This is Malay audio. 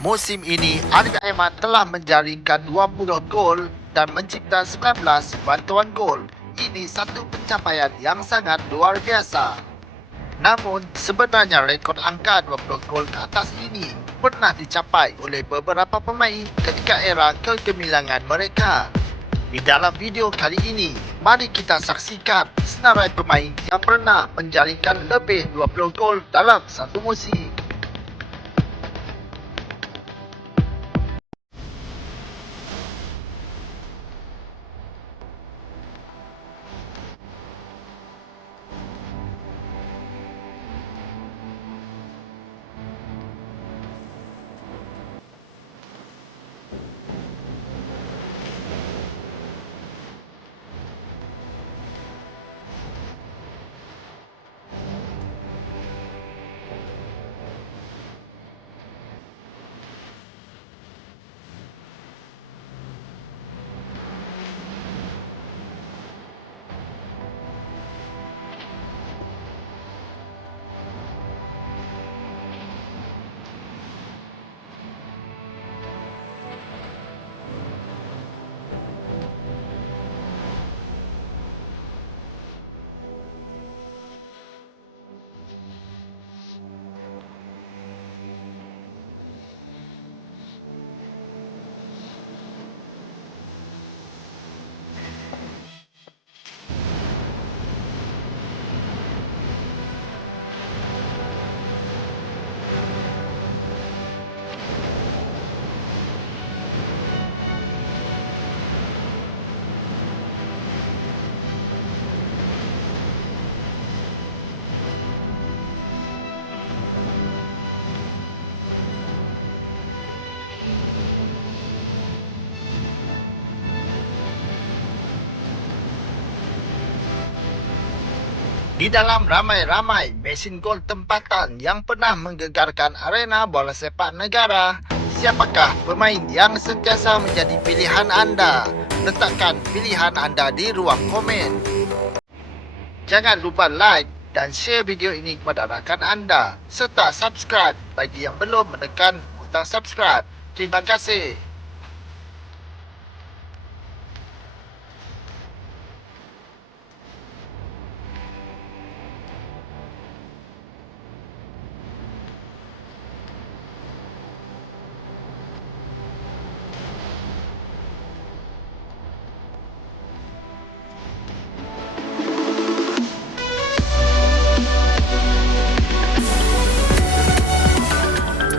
Musim ini, Arga Aiman telah menjaringkan 20 gol dan mencipta 19 bantuan gol. Ini satu pencapaian yang sangat luar biasa. Namun, sebenarnya rekod angka 20 gol ke atas ini pernah dicapai oleh beberapa pemain ketika era kegemilangan mereka. Di dalam video kali ini, mari kita saksikan senarai pemain yang pernah menjaringkan lebih 20 gol dalam satu musim. Di dalam ramai-ramai mesin gol tempatan yang pernah menggegarkan arena bola sepak negara, siapakah pemain yang sentiasa menjadi pilihan anda? Letakkan pilihan anda di ruang komen. Jangan lupa like dan share video ini kepada rakan anda serta subscribe bagi yang belum menekan butang subscribe. Terima kasih.